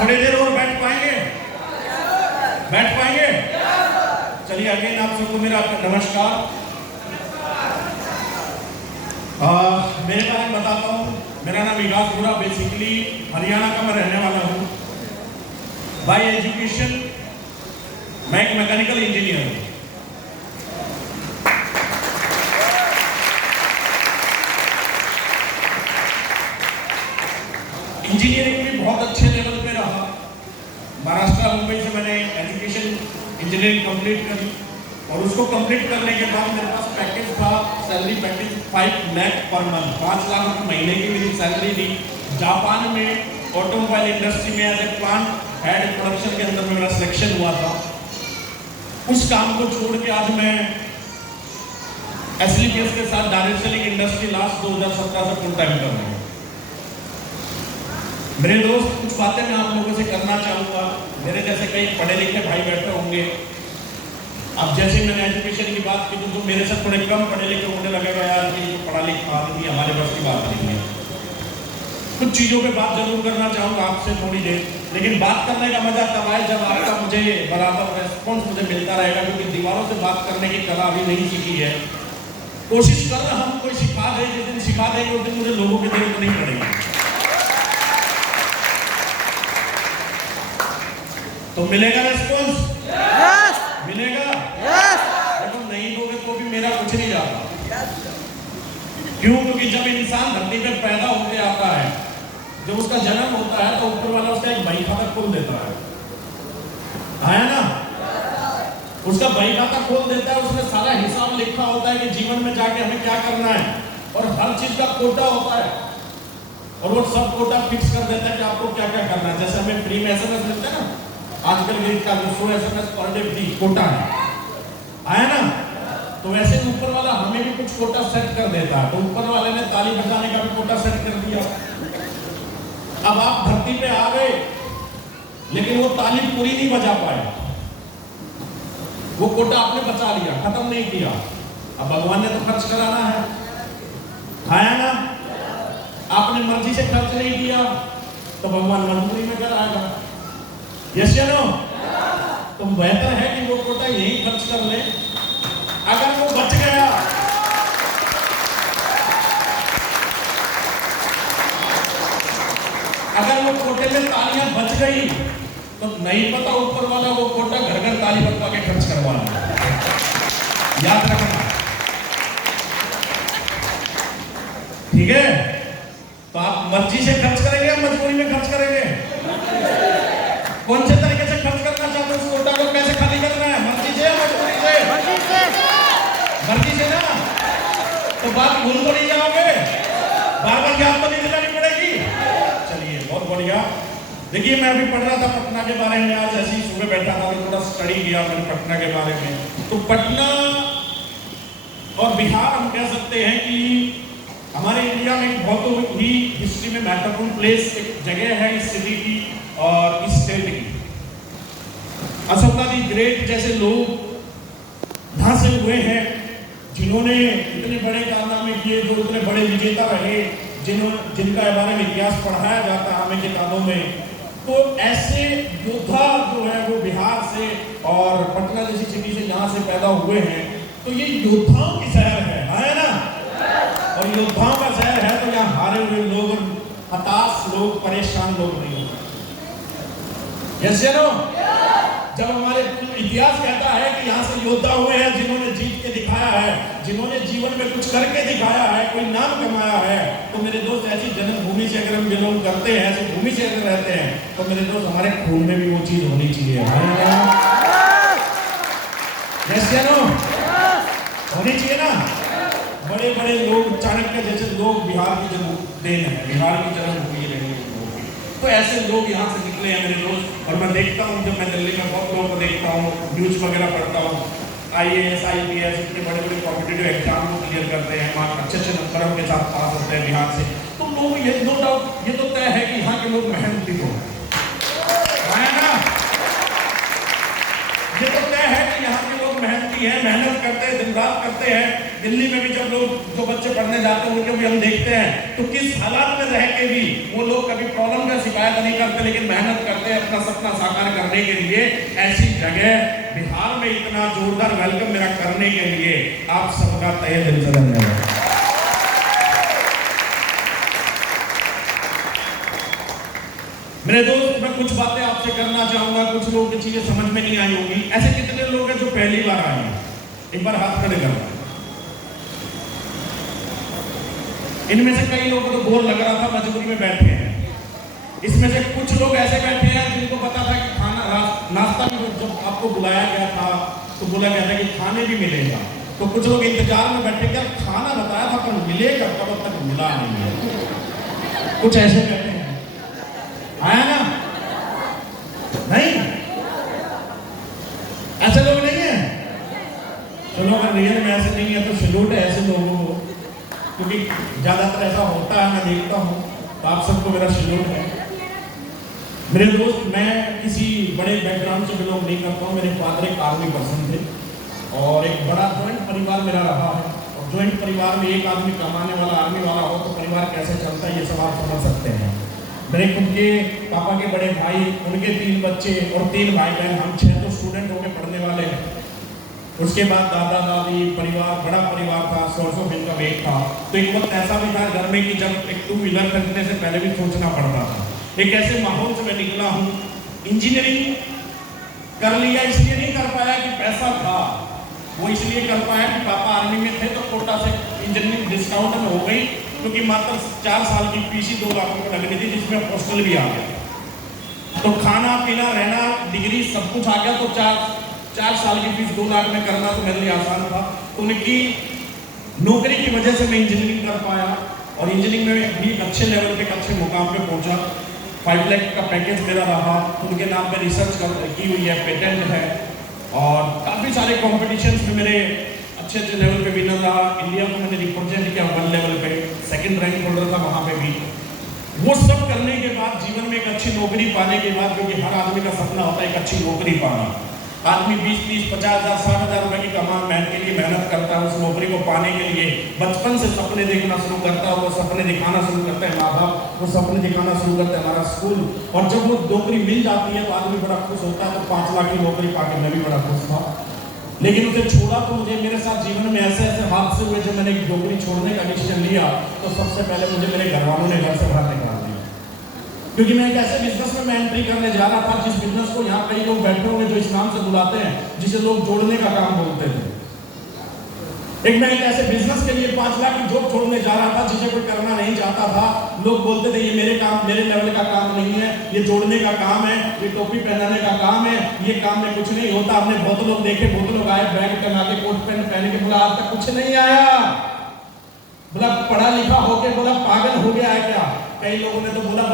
थोड़ी देर और बैठ पाएंगे? बैठ पाएंगे? चलिए अगेन आप सबको मेरा नमस्कार। मेरे बारे में बताता हूँ। मेरा नाम विकास गुरा, बेसिकली हरियाणा का मैं रहने वाला हूँ। बाय एजुकेशन मैं एक मैकेनिकल इंजीनियर हूँ। इंजीनियरिंग भी बहुत अच्छे लेवल पे रहा। महाराष्ट्र मुंबई से मैंने एजुकेशन इंजीनियरिंग कंप्लीट करी और उसको कंप्लीट करने के बाद मेरे पास पैकेज था, salary package 5 lakh per month, 5 lakh रुपये महीने की मेरी सैलरी थी। जापान में ऑटोमोबाइल इंडस्ट्री में as a plant head production के अंदर मेरा सिलेक्शन हुआ था। उस काम को छोड़ के आज मैं एसलीपीएस के साथ डायरेक्ट सेलिंग इंडस्ट्री लास्ट 2017 से फुल टाइम कर रहा हूँ। मेरे दोस्त, कुछ बातें मैं आप लोगों से करना चाहूँगा। मेरे जैसे कई पढ़े लिखे भाई बैठे होंगे। अब जैसे मैंने एजुकेशन की बात की तो मेरे से थोड़े कम पढ़े लिखे होने लगेगा यार कि पढ़ा लिखा आदमी हमारे बस की बात नहीं है। कुछ चीज़ों पे बात जरूर करना चाहूँगा आपसे थोड़ी देर, लेकिन बात करने का मजा तब आए जब आपका मुझे बराबर रेस्पॉन्स मुझे मिलता रहेगा, क्योंकि दीवारों से बात करने की कला अभी नहीं सीखी है। कोशिश कर रहा हूँ कोई सिखा दे, जिस दिन सिखा देंगे उस दिन मुझे लोगों की जरूरत नहीं पड़ेगी। तो मिलेगा रेस्पॉन्स? यस मिलेगा? यस। देखो नहीं दोगे तो भी मेरा कुछ नहीं जाता। क्यों? क्योंकि जब इंसान धरती पे पैदा होके आता है, जब उसका जन्म होता है तो ऊपर वाला उसका एक बही खाता खोल देता है ना? उसका बही खाता खोल देता है, उसमें सारा हिसाब लिखा होता है कि जीवन में जाके हमें क्या करना है, और हर चीज का कोटा होता है और वो सब कोटा फिक्स कर देता है कि आपको क्या क्या करना है। जैसे हमें फ्री में एसएमएस मिलता है ना, आजकल ग्रीड का 100 SMS per day free quota है, आया ना? तो वैसे ऊपर वाला हमें भी कुछ कोटा सेट कर देता है। तो ऊपर वाले ने ताली बजाने का भी कोटा सेट कर दिया। अब आप धरती पे आ गए, लेकिन वो ताली पूरी नहीं बजा पाए, वो कोटा आपने बचा लिया, खत्म नहीं किया। अब भगवान ने तो खर्च कराना है ना? आपने मर्जी से खर्च नहीं किया तो भगवान मजबूरी में कराएगा। यस या नो? तो बेहतर है कि वो कोटा यही खर्च कर ले। अगर वो बच गया, अगर वो कोटे में तालियां बच गई तो नहीं पता ऊपर वाला वो कोटा घर घर ताली बजवा के खर्च करवाना। याद रखना, ठीक है? तो आप मर्जी से खर्च करेंगे या मजबूरी में खर्च करेंगे? कौन से तरीके से खर्च करना चाहते हो? उस कोटा को कैसे खाली करना है? मर्जी से या मजबूरी से? मर्जी से ना? तो बात भूल तो नहीं जाओगे? बार बार याद तो नहीं दिलानी पड़ेगी। चलिए बहुत बढ़िया। देखिए मैं अभी पढ़ रहा था पटना के बारे में, आज ऐसे ही सुबह बैठा था तो थोड़ा स्टडी किया मैंने पटना के बारे में। तो पटना और बिहार हम कह सकते हैं कि हमारे इंडिया में बहुत ही हिस्ट्री में महत्वपूर्ण प्लेस, एक जगह है इस सिटी की और इस स्टेट की। अशोका दी ग्रेट जैसे लोग यहाँ से हुए हैं, जिन्होंने इतने बड़े कारनामे किए, जो इतने बड़े विजेता रहे, जिनका बारे में इतिहास पढ़ाया जाता है हमें किताबों में। तो ऐसे योद्धा जो है वो बिहार से और पटना जैसी सिटी से यहाँ से पैदा हुए हैं। तो ये योद्धाओं की शहर है ना? और योद्धाओं का शहर है तो यहाँ हारे हुए लोग, हताश लोग, परेशान लोग नहीं होते। यस या नो? जब हमारे इतिहास कहता है कि यहाँ से योद्धा हुए हैं, जिन्होंने जीत के दिखाया है, जिन्होंने जीवन में कुछ करके दिखाया है, कोई नाम कमाया है, तो मेरे दोस्त ऐसी जन्मभूमि से अगर हम बिलोंग करते हैं, ऐसी भूमि से अगर रहते हैं, तो मेरे दोस्त हमारे खून में भी वो चीज होनी चाहिए। यस या नो? होनी चाहिए ना? बड़े बड़े लोग, चाणक्य जैसे लोग बिहार की जन्म देन है, बिहार की जन्मभूमि रही। तो ऐसे लोग यहाँ से निकले हैं मेरे दोस्त। और मैं देखता हूँ, जब मैं दिल्ली में बहुत लोगों को देखता हूँ, न्यूज वगैरह पढ़ता हूँ, IAS IPS इतने बड़े बड़े कॉम्पिटिटिव एग्जाम को क्लियर करते हैं, वहाँ अच्छे नंबरों के साथ पास होते हैं बिहार से। तो लोग ये नो डाउट ये तो तय है कि यहाँ के लोग मेहनती हो, है ना? ये तो तय है कि यहाँ के लोग मेहनती हैं, मेहनत करते हैं, दिन रात करते हैं। दिल्ली में भी जब लोग जो बच्चे पढ़ने जाते हैं उनके भी हम देखते हैं तो किस हालात में रह के भी वो लोग कभी प्रॉब्लम का शिकायत नहीं करते, लेकिन मेहनत करते हैं अपना सपना साकार करने के लिए। ऐसी जगह बिहार में इतना जोरदार वेलकम मेरा करने के लिए आप सबका तहे दिल से धन्यवाद। मेरे दोस्त, मैं कुछ बातें आपसे करना चाहूंगा, कुछ लोगों की चीजें समझ में नहीं आई होंगी। ऐसे कितने लोग हैं जो पहली बार आए हैं? एक बार हाथ खड़े करना। इनमें से कई लोगों को तो बोर लग रहा था, मजबूरी में बैठे हैं। इसमें से कुछ लोग ऐसे बैठे हैं जिनको पता था कि खाना नाश्ता भी जब आपको बुलाया गया था तो बोला गया था कि खाने भी मिलेगा, तो कुछ लोग इंतजार में बैठे थे, खाना बताया था पर मिलेगा कब तक मिला नहीं है। कुछ ऐसे बैठे हैं, आया ना? नहीं, ऐसे लोग नहीं है। चलो अगर रियल में ऐसे नहीं है तो सैल्यूट है ऐसे लोगों को, क्योंकि ज्यादातर ऐसा होता है, मैं देखता हूँ, तो आप सबको मेरा सैल्यूट है। मेरे दोस्त, मैं किसी बड़े बैकग्राउंड से बिलोंग नहीं करता हूँ। मेरे फादर एक आर्मी पर्सन थे और एक बड़ा जॉइंट परिवार मेरा रहा है। और जॉइंट परिवार में एक आदमी कमाने वाला, आर्मी वाला हो तो परिवार कैसे चलता है ये सब आप समझ सकते हैं। मेरे खुद के पापा के बड़े भाई, उनके 3 बच्चे और 3 भाई बहन, हम 6 तो स्टूडेंट होकर पढ़ने वाले हैं। उसके बाद दादा दादी, परिवार, बड़ा परिवार था, सोर्स ऑफ इनकम एक था। तो एक वक्त ऐसा भी था घर में कि जब एक 2 व्हीलर खरीदने से पहले भी सोचना पड़ता था। एक ऐसे माहौल से मैं निकला हूँ। इंजीनियरिंग कर लिया, इसलिए नहीं कर पाया कि पैसा था, वो इसलिए कर पाया कि पापा आर्मी में थे तो कोटा से इंजीनियरिंग डिस्काउंट में हो गई, क्योंकि मात्र 4 साल की फीस ही 2 लाख रुपए लगनी थी, जिसमें हॉस्टल भी आ गया। तो खाना पीना रहना, डिग्री सब कुछ आ गया। तो 4 साल की फीस 2 लाख में करना तो मेरे लिए आसान था। उनकी नौकरी की वजह से मैं इंजीनियरिंग कर पाया और इंजीनियरिंग में भी अच्छे लेवल पे, अच्छे मुकाम पे पहुंचा। 5 लाख का पैकेज मेरा रहा। उनके नाम पे रिसर्च की हुई है, पेटेंट है और काफ़ी सारे कॉम्पिटिशन्स में मेरे अच्छे लेवल पे विनर रहा। इंडिया को मैंने रिप्रेजेंट किया वर्ल्ड लेवल पे, 2nd रैंक होल्डर था वहाँ पे भी। वो सब करने के बाद जीवन में एक अच्छी नौकरी पाने के बाद, क्योंकि हर आदमी का सपना होता है एक अच्छी नौकरी पाना। आदमी 20, 30, 50 हज़ार, 60 हज़ार रुपए की कमान के लिए मेहनत करता है। उस नौकरी को पाने के लिए बचपन से सपने देखना शुरू करता है, वो सपने दिखाना शुरू करते हैं माँ बाप, वो सपने दिखाना शुरू करते हैं हमारा स्कूल। और जब वो नौकरी मिल जाती है तो आदमी बड़ा खुश होता है। तो 5 लाख की नौकरी पाके मैं भी बड़ा खुश था, लेकिन उसे छोड़ा तो मुझे, मेरे साथ जीवन में ऐसे ऐसे हादसे हुए। जब मैंने नौकरी छोड़ने का डिसीजन लिया तो सबसे पहले मुझे मेरे घर वालों ने घर से बाहर निकाल दिया, क्योंकि मैं एक ऐसे बिजनेस में मैं एंट्री करने जा रहा था जिस बिजनेस को यहाँ कई लोग बैठे होंगे जो इस नाम से बुलाते हैं, जिसे लोग जोड़ने का काम बोलते थे। मैं एक ऐसे बिजनेस के लिए 5 लाख की जॉब छोड़ने जा रहा था जिसे कोई करना नहीं चाहता था। लोग बोलते थे ये मेरे लेवल का काम नहीं है, ये जोड़ने का काम है, ये टोपी पहनाने का काम है, ये काम में कुछ नहीं होता। हमने बहुत लोग देखे, बहुत लोग आए बैग पहना के, कोट पैंट पहन के, बोला आज तक कुछ नहीं आया। बोला पढ़ा लिखा होके, बोला पागल हो गया है क्या? कई लोगों ने तो बोला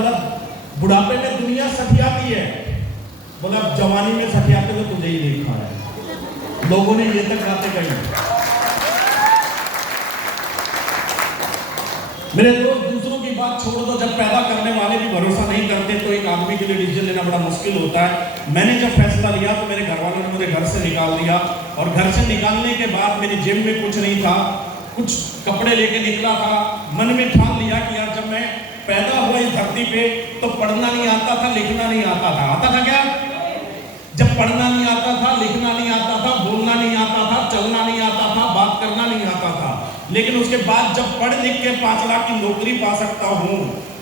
बुढ़ापे में दुनिया सठियाती है, बोला जवानी में सठियाते तो तुझे ही देखा है। लोगों ने ये तक बातें कही। मेरे दोस्त, दूसरों की बात छोड़ दो, जब पैदा करने वाले भी भरोसा नहीं करते तो एक आदमी के लिए डिसीजन लेना बड़ा मुश्किल होता है। मैंने जब फैसला लिया तो मेरे घर वालों ने मुझे घर से निकाल दिया, और घर से निकालने के बाद मेरी जेब में कुछ नहीं था, कुछ कपड़े लेके निकला था। मन में ठान लिया कि यार जब मैं पैदा हुआ इस धरती पे तो पढ़ना नहीं आता था, लिखना नहीं आता था। आता था क्या? जब पढ़ना नहीं आता था, लिखना नहीं आता था, बोलना नहीं आता था, चलना नहीं आता था, बात करना नहीं आता था, लेकिन उसके बाद जब पढ़ लिख के 5 लाख की नौकरी पा सकता हूँ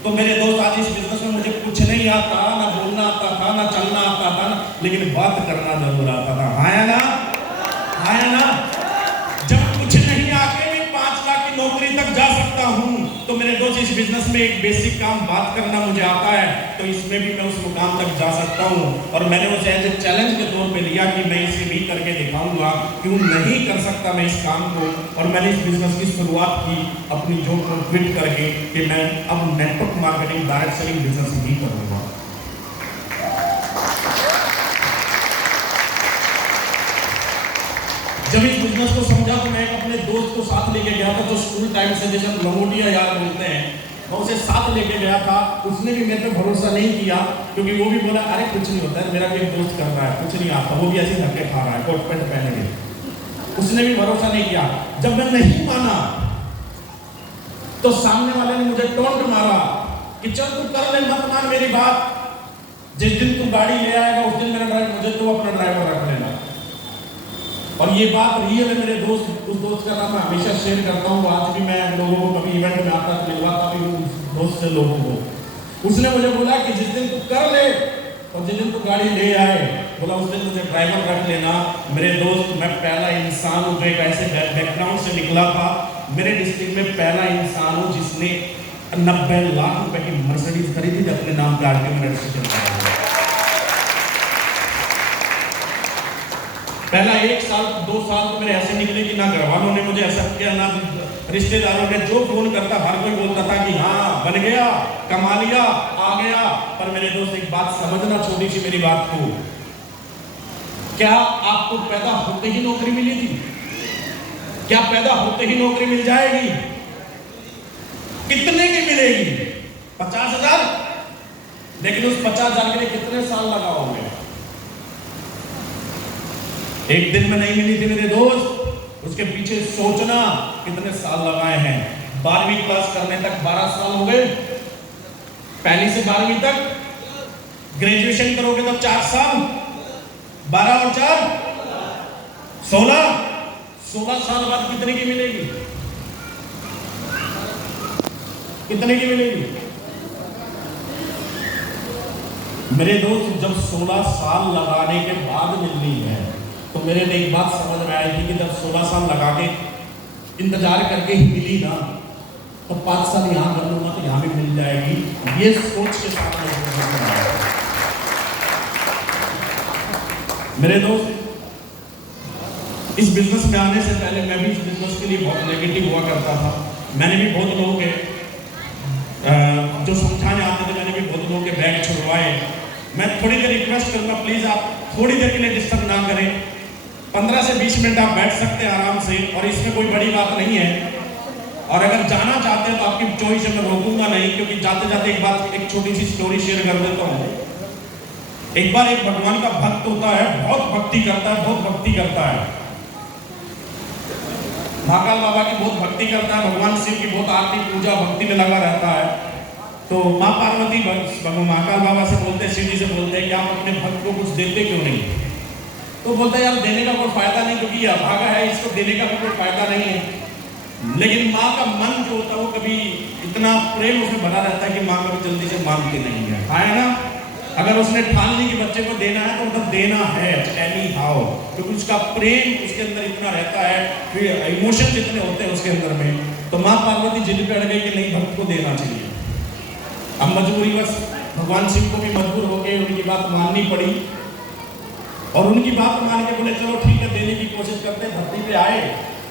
तो मेरे दोस्त आज इस बिजनेस में मुझे कुछ नहीं आता, ना बोलना आता था, ना चलना आता था, लेकिन बात करना जरूर आता था। आया ना? आया ना? जब कुछ नहीं आके मैं 5 लाख की नौकरी तक जा सकता हूँ तो मेरे दोस्त इस बिजनेस में एक बेसिक काम बात करना मुझे आता है, तो इसमें भी मैं उस मुकाम तक जा सकता हूँ। और मैंने उसे एज ए चैलेंज के तौर पे लिया कि मैं इसे भी करके दिखाऊंगा, क्यों नहीं कर सकता मैं इस काम को। और मैंने इस बिजनेस की शुरुआत की अपनी जॉब को क्विट करके कि मैं अब network marketing, direct selling business ही करूंगा। जब इस बिजनेस को समझा तो मैं अपने दोस्त को साथ लेके गया था, जो स्कूल टाइम से जैसे लंगोटिया यार बोलते हैं, मैं उसे साथ लेके गया था। उसने भी मेरे पे भरोसा नहीं किया, क्योंकि वो भी बोला अरे कुछ नहीं होता है, मेरा भी एक दोस्त कर रहा है, कुछ नहीं आता, वो भी ऐसे धक्के खा रहा है कोट पैंट पहने के। उसने भी भरोसा नहीं किया। जब मैं नहीं माना तो सामने वाले ने मुझे टोंट मारा कि चल तू कर ले, मत मान मेरी बात, जिस दिन तू गाड़ी ले आएगा उस दिन मेरा ड्राइवर, मुझे तू अपना ड्राइवर रख लेना। और ये बात रियल है मेरे दोस्त, उस दोस्त का नाम मैं हमेशा शेयर करता हूँ। आज भी मैं लोगों को कभी इवेंट में आता मिलवाता भी हूँ दोस्त से लोगों को। उसने मुझे बोला कि जिस दिन तू कर ले और जिस दिन तू गाड़ी ले आए, बोला उस दिन मुझे ड्राइवर रख लेना। मेरे दोस्त, मैं पहला इंसान हूँ जो एक ऐसे बैकग्राउंड से निकला था, मेरे डिस्ट्रिक्ट में पहला इंसान हूँ जिसने 90 लाख रुपए की मर्सिडीज खरीदी थी अपने नाम पे आके मेरा रजिस्ट्रेशन कराया। पहला 1 साल 2 साल तो मेरे ऐसे निकले कि ना घर वालों ने मुझे एक्सेप्ट किया, ना रिश्तेदारों ने। जो फोन करता हर कोई बोलता था कि हाँ बन गया, कमा लिया, आ गया। पर मेरे दोस्त एक बात समझना, छोटी सी मेरी बात को, क्या आपको पैदा होते ही नौकरी मिली थी? क्या पैदा होते ही नौकरी मिल जाएगी? कितने की मिलेगी? 50,000? लेकिन उस 50,000 के लिए कितने साल लगाओगे? एक दिन में नहीं मिली थी मेरे दोस्त, उसके पीछे सोचना कितने साल लगाए हैं। 12वीं क्लास करने तक 12 साल हो गए, पहली से 12वीं तक। ग्रेजुएशन करोगे तो 4 साल, 12 और 4 16 साल बाद कितने की मिलेगी? कितने की मिलेगी? मेरे दोस्त, जब 16 साल लगाने के बाद मिलनी है तो मेरे लिए एक बात समझ में आई थी कि जब 16 साल लगा के इंतजार करके ही मिली ना, तो 5 साल यहां कर लूंगा तो यहां भी मिल जाएगी। ये सोच के साथ मेरे दोस्त, इस बिजनेस में आने से पहले मैं भी इस बिजनेस के लिए बहुत नेगेटिव हुआ करता था। मैंने भी बहुत लोगों के जो समझाने आते थे, मैंने भी बहुत लोगों के बैग छुड़वाए। मैं थोड़ी देर रिक्वेस्ट करूंगा, प्लीज आप थोड़ी देर के लिए डिस्टर्ब ना करें। 15 से 20 मिनट आप बैठ सकते हैं आराम से, और इसमें कोई बड़ी बात नहीं है। और अगर जाना चाहते हैं तो आपकी चॉइस है, मैं रोकूंगा नहीं। क्योंकि जाते जाते एक छोटी सी स्टोरी शेयर कर देता हूँ। एक बार एक भगवान का भक्त होता है, बहुत भक्ति करता है, बहुत भक्ति करता है। महाकाल बाबा की बहुत भक्ति करता है, भगवान शिव की बहुत आरती पूजा भक्ति में लगा रहता है। तो माँ पार्वती महाकाल बाबा से बोलते हैं, शिव जी से बोलते हैं कि आप अपने भक्त को कुछ देते क्यों नहीं? तो बोलता है यार देने का कोई फायदा नहीं, क्योंकि ये अभागा है, इसको देने का भी कोई फायदा नहीं है। लेकिन माँ का मन जो होता है वो कभी इतना प्रेम उसमें भरा रहता है कि माँ कभी जल्दी से मांगती नहीं है, है ना। अगर उसने ठान ली कि बच्चे को देना है तो मतलब देना है एनी हाउ, क्योंकि उसका प्रेम उसके अंदर इतना रहता है, फिर इमोशन जितने होते हैं उसके अंदर में। तो माँ पार्वती जिद पे अड़ गई कि नहीं, भक्त को देना चाहिए। अब मजबूरी बस भगवान शिव को भी मजबूर होकर उनकी बात माननी पड़ी, और उनकी बात मान के बोले चलो ठीक है देने की कोशिश करते। धरती पे आए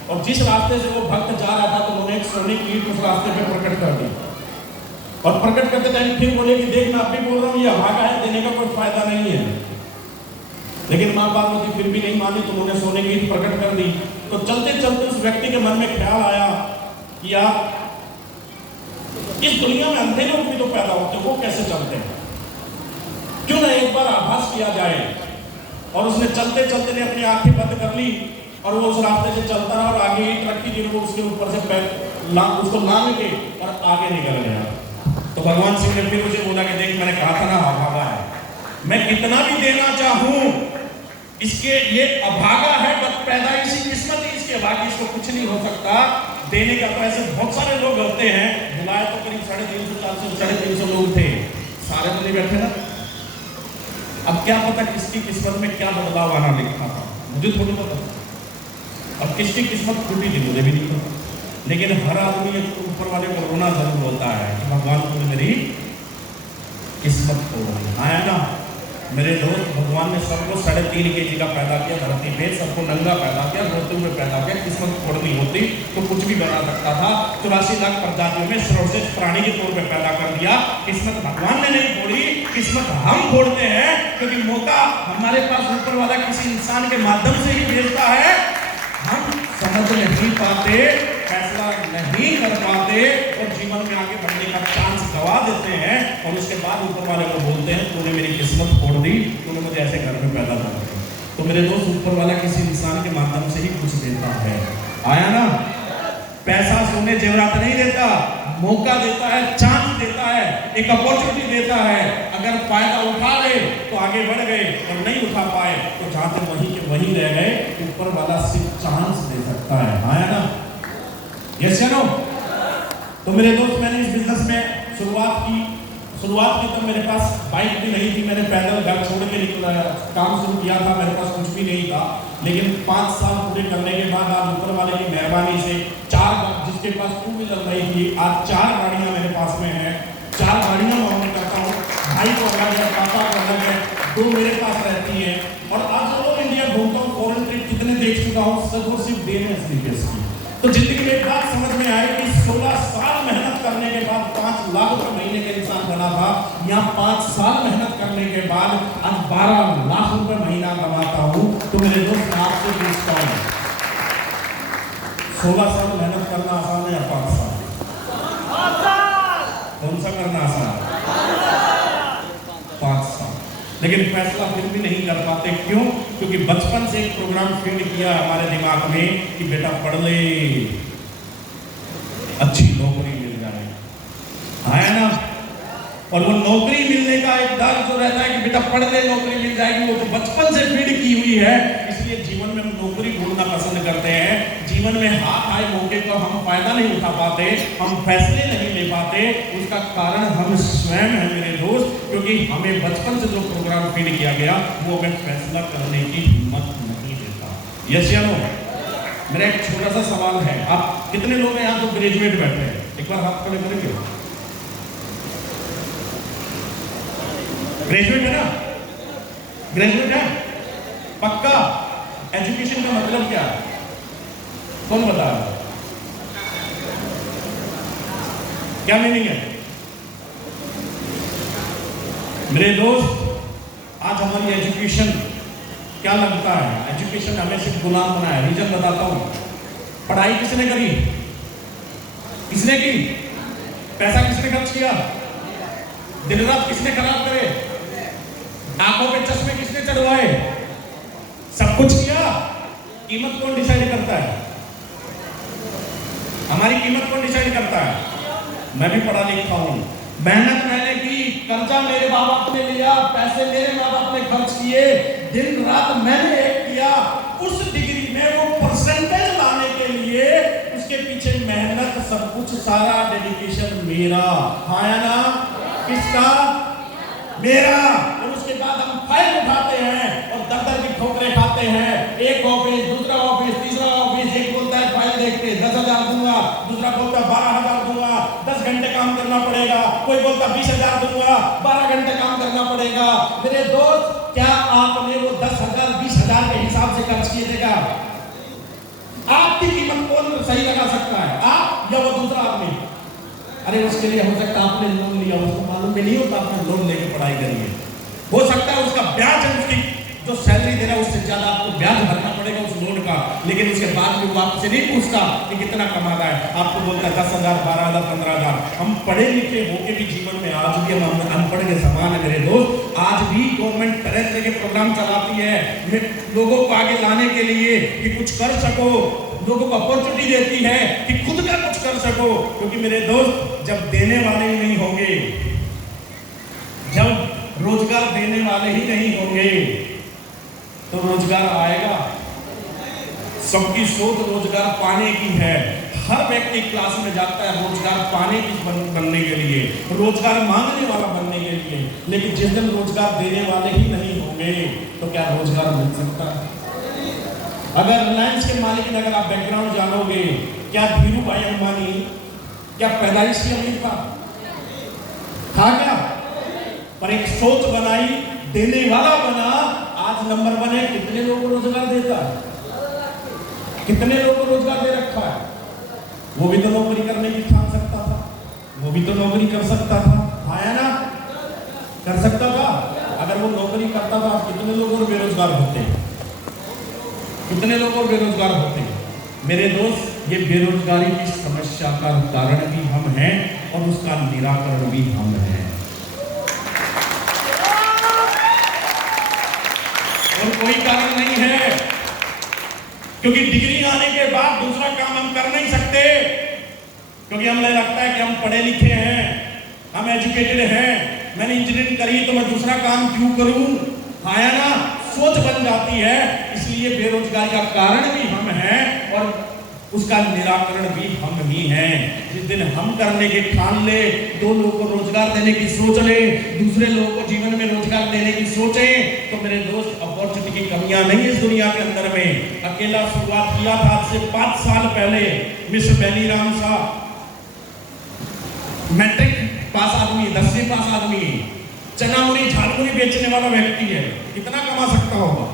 और जिस रास्ते से वो भक्त जा रहा था तो उन्होंने एक सोने की ईंट उस रास्ते पे प्रकट कर दी, और प्रकट करते टाइम फिर बोले कि देख मैं अभी बोल रहा हूँ ये अभागा है, देने का कोई फायदा नहीं है। लेकिन माँ पार्वती फिर भी नहीं मानी, तो उन्होंने सोने की ईंट प्रकट कर दी। तो चलते चलते उस व्यक्ति के मन में ख्याल आया कि यार इस दुनिया में अंधे लोग भी तो पैदा होते हैं, वो कैसे चलते हैं, क्यों ना एक बार आभास किया जाए। और उसने चलते चलते ने अपनी आंखें बंद कर ली और वो उस रास्ते से चलता रहा, और आगे ईंट रखी थी वो उसके ऊपर से उसको लांग के और आगे निकल गया। तो भगवान शिव ने फिर मुझे बोला कि देख मैंने कहा था ना अभागा है, मैं कितना भी देना चाहूं इसके ये अभागा है, बस पैदाइशी किस्मत है इसके, बाकी इसको कुछ नहीं हो सकता देने का। तो ऐसे बहुत सारे लोग होते हैं, बुलाए तो करीब 350 400 350 लोग थे, सारे तो नहीं बैठे ना। अब क्या पता किसकी किस्मत में क्या बदलाव आना लिखा था, मुझे थोड़ी पता। अब किसकी किस्मत टूटी थी मुझे भी नहीं पता, लेकिन हर आदमी ऊपर वाले को रोना जरूर होता है कि भगवान तुमने मेरी किस्मत तोड़ी, है ना। मेरे दोस्त, भगवान ने सबको 3.5 kg का पैदा किया धरती पे, सबको नंगा पैदा किया, रोते हुए पैदा किया। किस्मत तोड़नी होती तो कुछ भी बना सकता था। 84 लाख प्रजातियों में सर्वश्रेष्ठ प्राणी के तौर पे पैदा कर दिया। किस्मत भगवान ने नहीं तोड़ी, किस्मत हम तोड़ते हैं, क्योंकि मौका हमारे पास ऊपर वाला किसी इंसान के माध्यम से ही भेजता है। हम समझ नहीं पाते, फैसला नहीं कर पाते और जीवन में आगे बढ़ने का चांस गवा देते हैं, और उसके बाद ऊपर वाले को बोलते हैं तूने मेरी किस्मत फोड़ दी, तूने मुझे ऐसे घर में पैदा कर दिया। तो मेरे दोस्त ऊपर वाला किसी इंसान के माध्यम से ही कुछ देता है। आया ना? पैसा सोने जेवरात नहीं देता, मौका देता है, चांस देता है, एक अपॉर्चुनिटी देता है। अगर फायदा उठा गए तो आगे बढ़ गए, और नहीं उठा पाए तो जहां तक वहीं के वहीं रह गए। ऊपर वाला सिर्फ चांस दे सकता है। आया ना? यस या नो? तो मेरे दोस्त, मैंने इस बिजनेस में शुरुआत की तो मेरे पास बाइक भी नहीं थी। मैंने पैदल घर छोड़ के काम शुरू किया था। मेरे पास कुछ भी नहीं था, लेकिन 5 साल पूरे करने के बाद आज ऊपर वाले की मेहरबानी से 4, जिसके पास 2 व्हीलर नहीं थी, आज 4 गाड़ियां मेरे पास में हैं। 4 गाड़ियां मैं ऑन करता हूँ। भाई को अलग है, पापा को अलग है, 2 मेरे पास रहती हैं। और आज ऑल इंडिया घूमता हूँ, फॉरेन ट्रिप कितने देख चुका हूँ, सब वो सिर्फ देने तरीके से। तो जिंदगी में एक बात समझ में आई कि 16 साल मेहनत करने के बाद 5 लाख रुपए महीने का इंसान बना था। यहाँ 5 साल मेहनत करने के बाद आज 12 लाख रुपए महीना कमाता हूँ। तो मेरे दोस्त, आपसे पूछता हूँ, 16 साल मेहनत करना आसान है या 5 साल? कौन सा करना आसान? 5 साल। लेकिन फैसला फिर भी नहीं कर पाते। क्यों? क्योंकि बचपन से एक प्रोग्राम फीड किया हमारे दिमाग में कि बेटा पढ़ ले, अच्छी नौकरी मिल जाए। आया ना? और वो नौकरी मिलने का एक डर जो रहता है कि बेटा पढ़ ले, नौकरी मिल जाएगी, वो तो बचपन से फीड की हुई है। इसलिए जीवन में हम नौकरी ढूंढना पसंद करते हैं। जीवन में हाथ आए मौके का हम फायदा नहीं उठा पाते, हम फैसले नहीं ले पाते। उसका कारण हम स्वयं हैं मेरे दोस्त, क्योंकि हमें बचपन से जो प्रोग्राम फीड किया गया वो हमें फैसला करने की हिम्मत नहीं देता। यस या नो? मेरा एक छोटा सा सवाल है, आप कितने लोग हैं यहाँ तो ग्रेजुएट बैठे हैं? एक बार हाथ खड़े करेंगे। ग्रेजुएट है ना? ग्रेजुएट है पक्का? एजुकेशन का मतलब क्या है? कौन बता रहा है? क्या मीनिंग है? मेरे दोस्त, आज हमारी एजुकेशन क्या लगता है? एजुकेशन हमें सिर्फ गुलाम बनाया है। रीजन बताता हूं। पढ़ाई किसने करी? किसने की? पैसा किसने खर्च किया? दिन रात किसने खराब करे? आंखों पे चश्मे किसने चढ़वाए? सब कुछ किया। कीमत कौन डिसाइड करता है? हमारी कीमत कौन डिसाइड करता है? मैं भी पढ़ा लिखा हूं, मेहनत मैंने की, कर्जा मेरे माँ बाप ने लिया, पैसे मेरे माँ बाप ने खर्च किए, दिन रात मैंने एक किया। उस डिग्री में वो परसेंटेज लाने के लिए उसके पीछे मेहनत, सब कुछ, सारा डेडिकेशन मेरा। आया ना? किसका? मेरा। और उसके बाद हम फाइल उठाते हैं और दर की ठोकरें खाते हैं। एक ऑफिस, दूसरा ऑफिस, तीसरा ऑफिस। एक बोलता है फाइल देखते 10,000 दूंगा, दूसरा बोलता 12,000 दूंगा, 10 घंटे काम करना पड़ेगा। कोई बोलता 20,000 दूंगा, 12 घंटे काम करना पड़ेगा। मेरे दोस्त, क्या आपने वो 10,000 20,000 के हिसाब से खर्च किए देगा? आपकी कीमत कौन सही लगा सकता है, आप या वो दूसरा आदमी? अरे उसके लिए हो सकता है आपने लोन लिया, उसको मालूम भी नहीं होता आपने लोन लेके पढ़ाई करी है। हो सकता है उसका ब्याज है, उसकी जो सैलरी दे रहा है उससे ज्यादा आपको ब्याज भरना पड़ेगा उस लोन का। लेकिन उसके बाद भी वो आपसे नहीं पूछता कि कितना कमाता है। आपको बोलता है 10,000, 12,000, 15,000। हम पढ़े लिखे होके भी जीवन में आज भी हम अनपढ़ के समान है मेरे दोस्त। आज भी गवर्नमेंट तरह तरह के प्रोग्राम चलाती है लोगों को आगे लाने के लिए कि कुछ कर सको, लोगों को अपॉर्चुनिटी देती है कि खुद का कुछ कर सको। क्योंकि मेरे दोस्त, जब देने वाले ही नहीं होंगे, जब रोजगार देने वाले ही नहीं होंगे तो रोजगार आएगा? सबकी सोच रोजगार पाने की है। हर व्यक्ति क्लास में जाता है रोजगार पाने की बनने के लिए, रोजगार मांगने वाला बनने के लिए। लेकिन जिस दिन रोजगार देने वाले ही नहीं होंगे तो क्या रोजगार मिल सकता है? अगर रिलायंस के मालिक ने, अगर आप बैकग्राउंड जानोगे, क्या धीरू भाई अंबानी क्या पैदाइशी अमीर था क्या? पर एक सोच बनाई, देने वाला बना, आज नंबर 1 है। कितने लोगों को रोजगार देता है? कितने लोगों को रोजगार दे रखा है? वो भी तो नौकरी करने की ठान सकता था, वो भी तो नौकरी कर सकता था। आया ना? कर सकता था। अगर वो नौकरी करता था, कितने लोगों को बेरोजगार होते? कितने लोग बेरोजगार होते हैं? मेरे दोस्त, ये बेरोजगारी की समस्या का कारण भी हम हैं और उसका निराकरण भी हम हैं। और कोई कारण नहीं क्योंकि डिग्री आने के बाद दूसरा काम हम कर नहीं सकते, क्योंकि हमें लगता है कि हम पढ़े लिखे हैं, हम एजुकेटेड हैं, मैंने इंजीनियरिंग करी तो मैं दूसरा काम क्यों करूं, आया ना, सोच बन जाती है। इसलिए बेरोजगारी का कारण भी हम हैं और उसका निराकरण भी हम ही हैं। जिस दिन हम करने के ठान ले, दो लोगों को रोजगार देने की सोच ले, दूसरे लोगों को जीवन में रोजगार देने की सोचे, तो मेरे दोस्त अपॉर्चुनिटी की कमियां नहीं इस दुनिया के अंदर में। अकेला शुरुआत किया था आज से 5 साल पहले मिस्टर बेनीराम साहब, मैट्रिक पास आदमी, 10वीं पास आदमी, चना मुरी झालमुरी बेचने वाला व्यक्ति है, कितना कमा सकता होगा,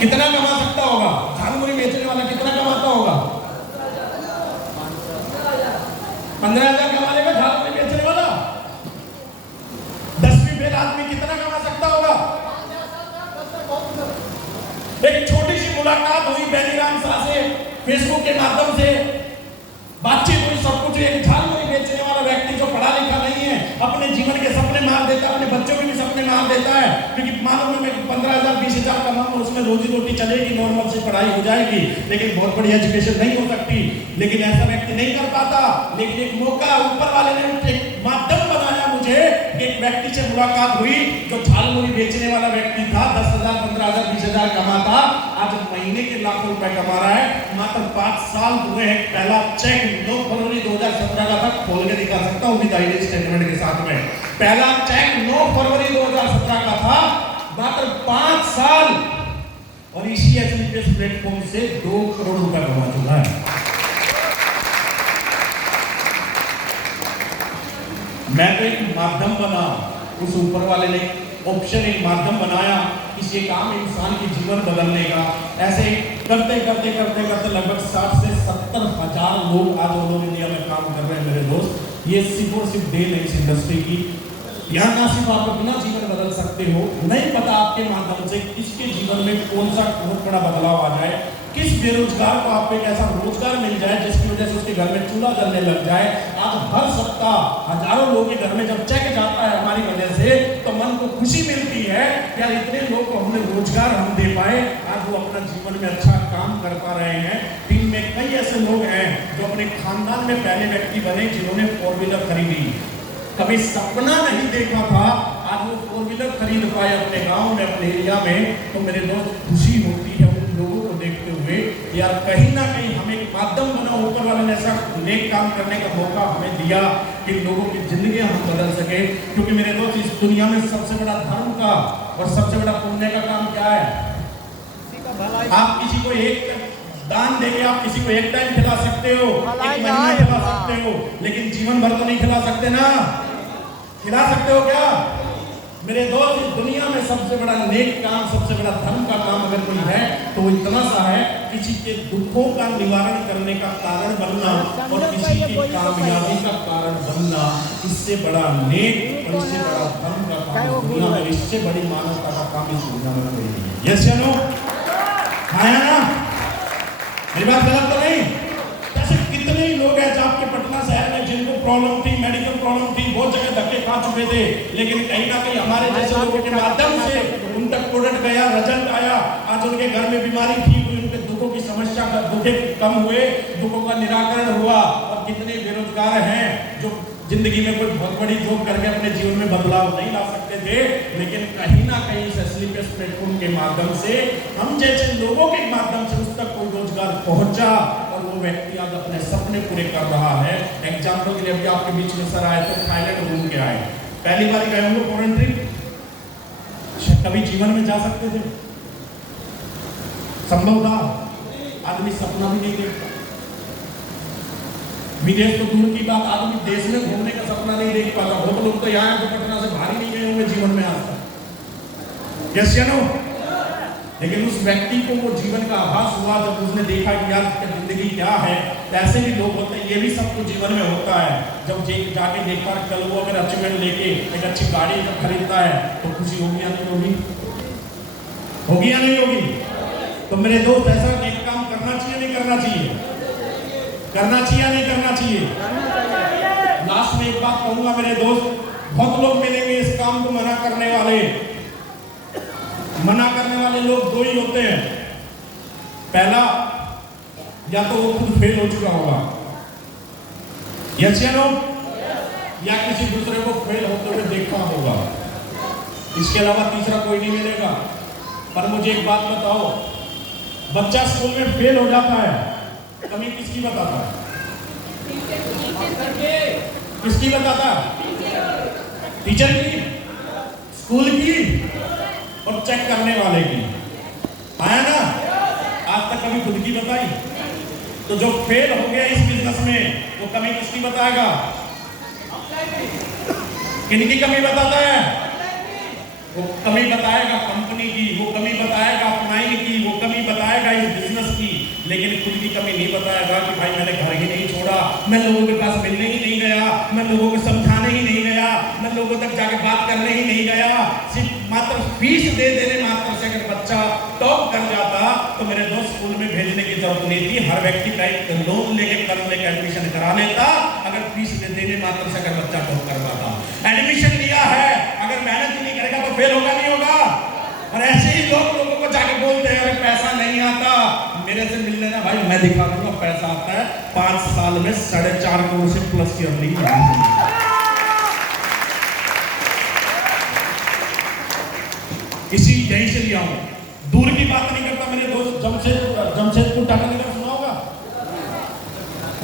कितना कमा सकता होगा, झालमुरी बेचने वाला कितना कमाता होगा, 15,000 कमा लेगा झालमुरी बेचने वाला। 10वीं फेल आदमी कितना कमा सकता होगा। एक छोटी सी मुलाकात हुई बेनीराम साहब से, फेसबुक के माध्यम से बातचीत हुई, सब कुछ। एक झालमुरी बेचने वाला व्यक्ति जो पढ़ा लिखा नहीं है, अपने जीवन के सपने मार देता है, अपने बच्चों के भी सपने मार देता है, क्योंकि मालूम है 15,000 20,000 कमाऊं, उसमें रोजी रोटी चलेगी, नॉर्मल से पढ़ाई हो जाएगी, लेकिन बहुत बड़ी एजुकेशन नहीं हो सकती। लेकिन ऐसा व्यक्ति नहीं कर पाता। लेकिन एक मौका ऊपर वाले ने एक माध्यम बनाया मुझे, एक व्यक्ति से मुलाकात हुई जो झालमुरी बेचने वाला व्यक्ति था, 10,000 15,000 20,000 कमाता, आज महीने के लाखों रुपए कमा रहा है। मात्र 5 साल हुए हैं। पहला चेक 9 फरवरी 2017 का था, खोल के दिखा सकता हूँ विद आईडी स्टेटमेंट के साथ में। पहला चेक 9 फरवरी 2017 का था, मात्र 5 साल, और इसी एसएमपीएस प्लेटफॉर्म से 2 करोड़ रुपए कमा चुका है। मैं तो एक माध्यम बना, उस ऊपर वाले ने ऑप्शन, एक माध्यम बनाया किसी एक आम इंसान की जीवन बदलने का। ऐसे करते करते करते करते लगभग 60 से 70 हजार लोग आज ऑल इंडिया में काम कर रहे हैं मेरे दोस्त। ये सिर्फ और सिर्फ डे नहीं इस इंडस्ट्री की। यहाँ ना सिर्फ आप अपना जीवन बदल सकते हो, नहीं पता आपके माध्यम से किसके जीवन में कौन सा बहुत बड़ा बदलाव आ जाए, किस बेरोजगार को आपको एक ऐसा रोजगार मिल जाए जिसकी वजह से उसके घर में चूल्हा जलने लग जाए। आज हर सप्ताह हजारों लोगों के घर में जब चेक जाता है हमारी वजह से, तो मन को खुशी मिलती है यार इतने लोग को हमने रोजगार हम दे पाए, आज वो अपना जीवन में अच्छा काम कर पा रहे हैं। टीम में कई ऐसे लोग हैं जो अपने खानदान में पहले व्यक्ति बने जिन्होंने 4 व्हीलर खरीदी, कभी सपना नहीं देखा था, आज वो 4 व्हीलर खरीद पाए अपने गांव में, अपने एरिया में। तो मेरे दोस्त खुशी होती है उन लोगों को देखते हुए, यार कहीं ना कहीं हमें एक माध्यम बना, ऊपर वाले ने ऐसा नेक काम करने का मौका हमें दिया कि लोगों की जिंदगी हम बदल सके। क्योंकि मेरे दोस्त इस दुनिया में सबसे बड़ा धर्म का और सबसे बड़ा पुण्य का काम क्या है? आप किसी को एक दान देके आप किसी को एक टाइम खिला सकते हो, एक महीना खिला सकते हो, लेकिन जीवन भर तो नहीं खिला सकते ना। खिला सकते हो क्या? मेरे दोस्त इस दुनिया में सबसे बड़ा नेक काम, सबसे बड़ा धर्म का काम अगर कोई है तो इतना सा है, किसी के दुखों का निवारण करने का कारण बनना और किसी की कामयाबी का कारण बनना। इससे बड़ा नेक और इससे बड़ा धर्म का काम दुनिया में, इससे बड़ी मानवता का काम इस दुनिया में कोई नहीं है। यस या नो? हाँ या ना? मेरी बात गलत तो नहीं? ऐसे कितने ही लोग हैं जो आपके पटना शहर में जिनको प्रॉब्लम थी, मेडिकल प्रॉब्लम थी, बहुत जगह धक्के खा चुके थे, लेकिन कहीं ना कहीं हमारे जैसे लोगों के माध्यम से उन तक प्रोडक्ट गया, रिजल्ट आया, आज उनके घर में बीमारी ठीक हुई, उनके दुखों की समस्या का दुखे कम हुए, दुखों का निराकरण हुआ। और कितने बेरोजगार हैं जो जिंदगी में कोई बहुत बड़ी जॉब करके अपने जीवन में बदलाव नहीं ला सकते थे, लेकिन कहीं ना कहीं इस एसएमपीएस प्लेटफॉर्म के माध्यम से, हम जैसे लोगों के माध्यम से उस तक कोई रोजगार पहुंचा और वो व्यक्ति आज अपने सपने पूरे कर रहा है। एग्जाम्पल के लिए अभी आपके बीच में सर आए तो थाईलैंड घूम के आए, पहली बार गए होंगे फॉरेन ट्रिप, कभी जीवन में जा सकते थे? संभव था? आदमी सपना भी नहीं देखता। विदेश तो दूर की बात, आदमी देश में घूमने का सपना नहीं देख पाता। बहुत लोग तो यहाँ जो पटना से बाहर ही नहीं गए होंगे जीवन में आज तक। यस या नो? लेकिन उस व्यक्ति को वो जीवन का आभास हुआ जब उसने देखा कि यार जिंदगी क्या है। ऐसे भी लोग होते हैं, ये भी सब कुछ जीवन में होता है। जब जाके देखता है, कल वो अगर अचीवमेंट लेके एक अच्छी गाड़ी जब खरीदता है तो खुशी होगी या नहीं होगी? होगी या नहीं होगी? तो मेरे दोस्त ऐसा एक काम करना चाहिए नहीं करना चाहिए? करना चाहिए या नहीं करना चाहिए? लास्ट में एक बात कहूंगा मेरे दोस्त, बहुत लोग मिलेंगे इस काम को मना करने वाले, मना करने वाले लोग दो ही होते हैं। पहला, या तो वो खुद फेल हो चुका होगा, यस या नो, या किसी दूसरे को फेल होते हुए देखा होगा। इसके अलावा तीसरा कोई नहीं मिलेगा। पर मुझे एक बात बताओ, बच्चा स्कूल में फेल हो जाता है, कमी किसकी बताता है? किसकी बताता है? टीचर की, स्कूल की और चेक करने वाले की। आया ना? आज तक कभी खुद की बताई? तो जो फेल हो गया इस बिजनेस में, वो कमी किसकी बताएगा? किनकी कमी बताता है? वो कमी बताएगा कंपनी की, वो कमी बताएगा अपनाइन की, वो कमी बताएगा इस बिजनेस की, लेकिन खुद की कमी नहीं बताएगा कि भाई मैंने घर ही नहीं छोड़ा, मैं लोगों के पास मिलने ही नहीं गया, मैं लोगों को समझाने ही नहीं गया, मैं लोगों तक जाके बात करने ही नहीं गया। सिर्फ मात्र फीस दे देने मात्र से अगर बच्चा टॉप कर जाता तो मेरे दोस्त स्कूल में भेजने की जरूरत नहीं थी। हर व्यक्ति का एक लोन लेके कर्ज लेके एडमिशन करा लेता, अगर फीस दे देने मात्र से अगर बच्चा टॉप कर पाता। एडमिशन लिया है, अगर मेहनत ही नहीं करेगा तो फेल होगा नहीं होगा? और ऐसे ही लोगों को जाके बोलते हैं अरे पैसा नहीं आता, मेरे से मिल लेना भाई, मैं दिखा दूंगा पैसा आता है। 5 साल में 4.5 करोड़ से प्लस की अर्निंग। इसी यहीं से लिया हूं, दूर की बात नहीं करता। मेरे दोस्त जमशेदपुर टाटा नगर सुना होगा।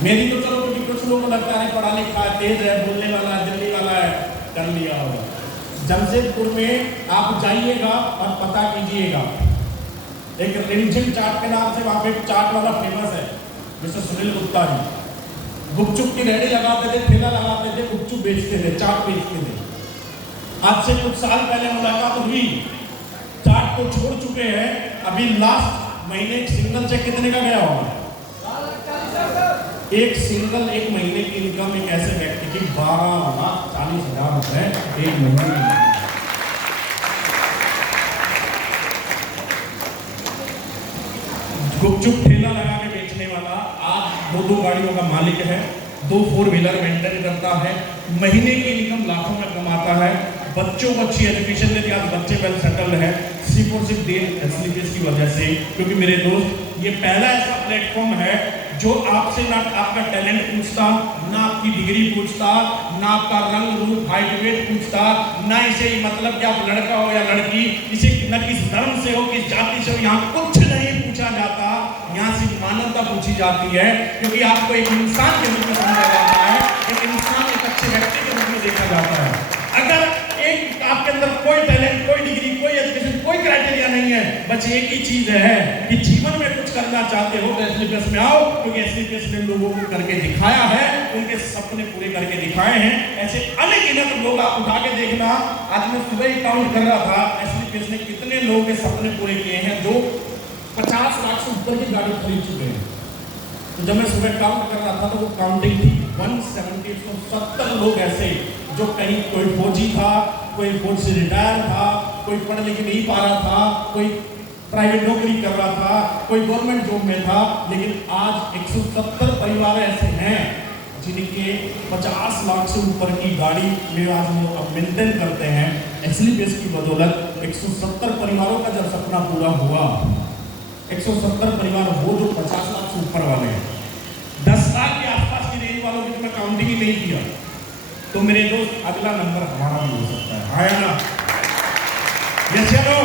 मेरी तो चलो क्योंकि कुछ लोगों को लगता है पढ़ा लिखा है, तेज है, बोलने वाला है, दिल्ली वाला है, कर लिया होगा। जमशेदपुर में आप जाइएगा और पता कीजिएगा, एक रिमझिम चाट के नाम से वहां पे चाट वाला फेमस है, मिस्टर सुनील गुप्ता जी। गुपचुप की रेडी लगाते थे, ठेला लगाते थे, गुपचुप बेचते थे, चाट बेचते थे। आज से कुछ साल पहले मुलाकात हुई, चाट को छोड़ चुके हैं। अभी लास्ट महीने सिंगल चेक कितने का गया होगा? एक सिंगल एक महीने की इनकम एक ऐसे व्यक्ति की 12,40,000 रुपए एक महीने। गुपचुप ठेला लगा के बेचने वाला आज 2 गाड़ियों का मालिक है, 2 4 व्हीलर मेंटेन करता है, महीने की इनकम लाखों में कमाता है, बच्चों को अच्छी एजुकेशन देती है। आज बच्चे वेल सेटल्ड है सिर्फ और सिर्फ एसलीपीएस की वजह से। क्योंकि मेरे दोस्त, ये पहला ऐसा प्लेटफॉर्म है जो आपसे ना आपका टैलेंट पूछता, ना आपकी डिग्री पूछता, ना आपका रंग रूप हाइट वेट पूछता, ना इसे मतलब कि आप लड़का हो या लड़की, इसे न किस धर्म से हो, किस जाति से हो, यहाँ कुछ नहीं पूछा जाता। यहाँ सिर्फ मानवता पूछी जाती है, क्योंकि आपको एक इंसान के रूप में समझा जाता है, एक इंसान एक अच्छे व्यक्ति के रूप में देखा जाता है। अगर एक आपके अंदर कोई टैलेंट, कोई डिग्री, कोई एजुकेशन, कोई क्राइटेरिया नहीं है, बस एक ही चीज है कि जीवन में कुछ करना चाहते हो तो एसलीपीएस में आओ, क्योंकि एसलीपीएस ने लोगों को करके दिखाया है, उनके सपने पूरे करके दिखाए हैं। ऐसे अनगिनत लोग आप उठा के देखना। आज मैं सुबह ही काउंट कर रहा था, एसलीपीएस ने कितने लोगों के सपने पूरे किए हैं जो 50 लाख से ऊपर की गाड़ी खरीद चुके हैं। तो जब मैं सुबह काउंट कर रहा था तो वो काउंटिंग थी 170 लोग ऐसे जो कहीं कोई फौजी था, कोई फौज से रिटायर था, कोई पढ़ लिख नहीं पा रहा था, कोई प्राइवेट नौकरी कर रहा था, कोई गवर्नमेंट जॉब में था, लेकिन आज 170 परिवार ऐसे हैं जिनके 50 लाख से ऊपर की गाड़ी में आज वो अब मेंटेन करते हैं। एसलीपीएस की बदौलत 170 परिवारों का जब सपना पूरा हुआ, 170 परिवार वो जो 50 लाख से ऊपर वाले हैं, 10 लाख के आसपास की रेंज वालों की तो मैं काउंटिंग ही नहीं किया। तो मेरे दोस्त अगला नंबर हमारा भी हो सकता है ना? यस या नो?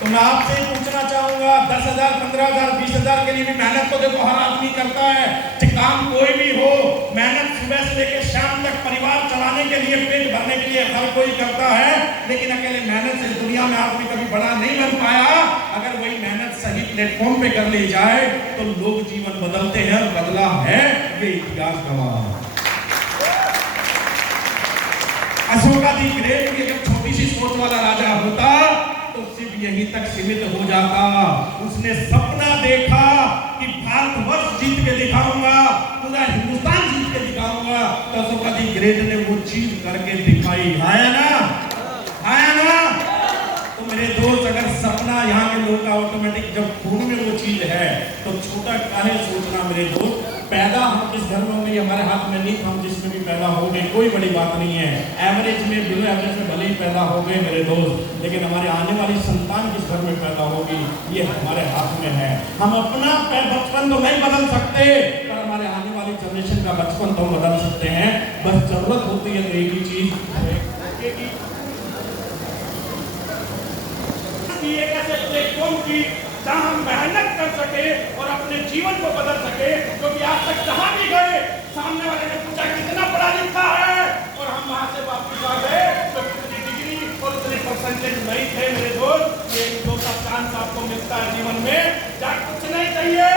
तो मैं आपसे ही पूछना चाहूंगा, 10,000, 15,000, 20,000 के लिए भी मेहनत तो देखो हर आदमी करता है। काम कोई भी हो, मेहनत सुबह से लेकर शाम तक परिवार चलाने के लिए, पेट भरने के लिए हर कोई करता है। लेकिन अकेले मेहनत से दुनिया में आदमी कभी बड़ा नहीं बन पाया। अगर वही मेहनत सही प्लेटफॉर्म पे कर ली जाए तो लोग जीवन बदलते हैं, और बदला है, ये इतिहास गवाह है। अशोकाधिक ग्रेट की जब छोटी सी सोच वाला राजा होता तो सिर्फ यहीं तक सीमित हो जाता। उसने सपना देखा कि भारतवर्ष जीत के दिखाऊंगा, पूरा हिंदुस्तान जीत के दिखाऊंगा। तो अशोकाधिक ग्रेट ने वो चीज करके दिखाई। आया ना? आया ना? तो मेरे दोस्त, अगर सपना यहाँ के लोग का ऑटोमेटिक जब खून में वो चीज है तो छोटा काहे सोचना मेरे दोस्त। पैदा हम किस घर में होंगे हमारे हाथ में नहीं, हम जिसमें भी पैदा हो गए कोई बड़ी बात नहीं है। एवरेज में बिलो एवरेज में भले ही पैदा हो गए मेरे दोस्त, लेकिन हमारे आने वाली संतान किस घर में पैदा होगी ये हमारे हाथ में है। हम अपना बचपन तो नहीं बदल सकते, पर हमारे आने वाली जनरेशन का बचपन तो हम बदल सकते हैं। बस जरूरत होती है तो एक ही चीज, एक ऐसे प्लेटफॉर्म की जहां हम मेहनत कर सके और अपने जीवन को बदल सके। क्योंकि आज तक जहां भी गए सामने वाले ने पूछा कितना पढ़ा लिखा है, और हम वहां से वापस आ गए तो कितनी डिग्री और इतने परसेंटेज नहीं थे मेरे दोस्त। ये दो का चांस आपको मिलता है जीवन में, क्या कुछ नहीं चाहिए,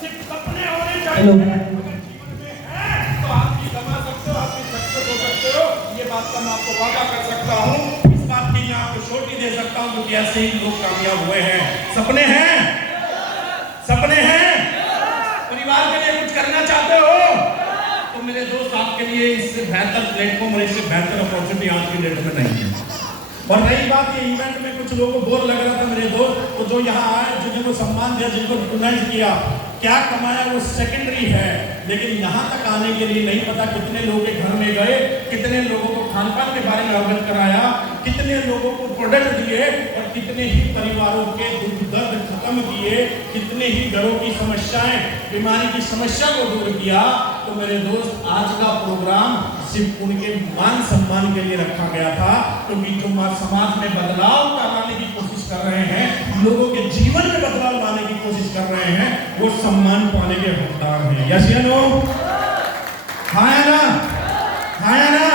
सिर्फ सपने होने चाहिए। अगर जीवन में है तो आप भी कमा सकते हो, आप भी सक्सेस हो सकते हो। ये बात का मैं आपको वादा कर सकता हूँ, बात की आपको छोटी दे सकता हूं, क्योंकि ऐसे ही लोग कामयाब हुए हैं। सपने हैं, सपने हैं, परिवार के लिए कुछ करना चाहते हो तो मेरे दोस्त आपके लिए इससे बेहतर प्लेटफॉर्म और इससे बेहतर अपॉर्चुनिटी आज की डेट में नहीं है। और रही बात ये इवेंट में कुछ लोगों को बोर लग रहा था मेरे दोस्त, तो जो यहाँ आए, जिनको सम्मान दिया, जिनको रिकॉग्नाइज किया, क्या कमाया वो सेकेंडरी है, लेकिन यहाँ तक आने के लिए नहीं पता कितने लोगों के घर में गए, कितने लोगों को खान पान के बारे में अवगत कराया, कितने लोगों को प्रोडक्ट दिए, और कितने ही परिवारों के दुख दर्द खत्म किए, कितने ही घरों की समस्याएं, बीमारी की समस्या को दूर किया। तो मेरे दोस्त आज का प्रोग्राम सिर्फ उनके मान सम्मान के लिए रखा गया था, क्योंकि जो समाज में बदलाव लाने की कोशिश कर रहे हैं, लोगों के जीवन में बदलाव लाने की कोशिश कर रहे हैं, वो सम्मान पाने के हकदार हैं। यस या नो? हाँ या ना? हाँ या ना?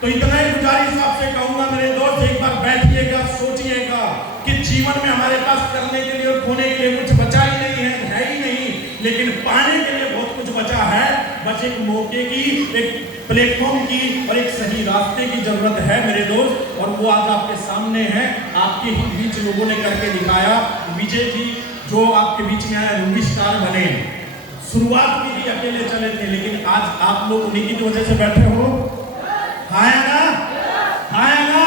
तो इतना ही गुजारिश आपसे कहूंगा मेरे दोस्त, एक बार बैठिएगा, सोचिएगा कि जीवन में हमारे पास करने के लिए और खोने के लिए कुछ बचा ही नहीं है ही नहीं, लेकिन पाने के लिए बहुत कुछ बचा है। बस एक मौके की, एक प्लेटफॉर्म की और एक सही रास्ते की जरूरत है मेरे दोस्त, और वो आज आपके सामने है। आपके ही बीच लोगों ने करके दिखाया। विजय जी जो आपके बीच में आया, रूबी स्टार बने, शुरुआत की थी, अकेले चले थे, लेकिन आज आप लोग उन्हीं की वजह से बैठे हो। हाँ ना? हाँ ना?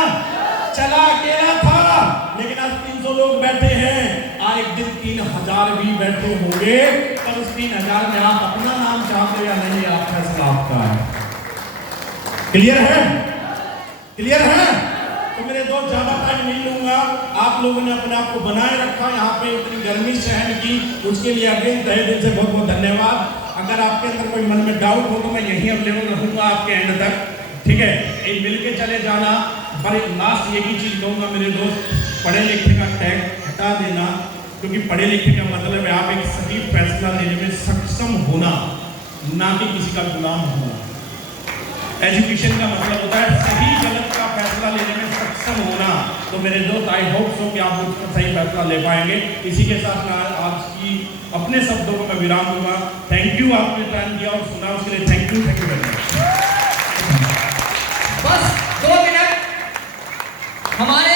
चला अकेला था, लेकिन आज 300 लोग बैठे हैं। आज एक दिन 3000 भी बैठे होंगे, पर उस 3000 में आप अपना नाम चाहते हो या नहीं, आप फैसला आपका है। क्लियर है? क्लियर है? तो मेरे दोस्त ज्यादा टाइम नहीं लूंगा। आप लोगों ने अपने आप को बनाए रखा, यहाँ पे इतनी गर्मी सहन की, उसके लिए अगेन तहे दिल से बहुत बहुत धन्यवाद। अगर आपके अंदर कोई मन में डाउट हो तो मैं यहीं अवेलेबल रहूंगा आपके एंड तक, ठीक है? एक मिल के चले जाना। पर एक लास्ट यही चीज कहूंगा मेरे दोस्त, पढ़े लिखे का टैग हटा देना, क्योंकि पढ़े लिखे का मतलब है आप एक सही फैसला लेने में सक्षम होना, ना कि किसी का गुलाम होना। एजुकेशन का मतलब होता है सही गलत का फैसला लेने में सक्षम होना। तो मेरे दोस्त आई होप सो कि आप उसका सही फैसला ले पाएंगे। इसी के साथ मैं आज की अपने शब्दों को मैं विराम दूंगा। थैंक यू, आपने टाइम दिया और सुना, उसके लिए थैंक यू वेरी मच। बस 2 मिनट हमारे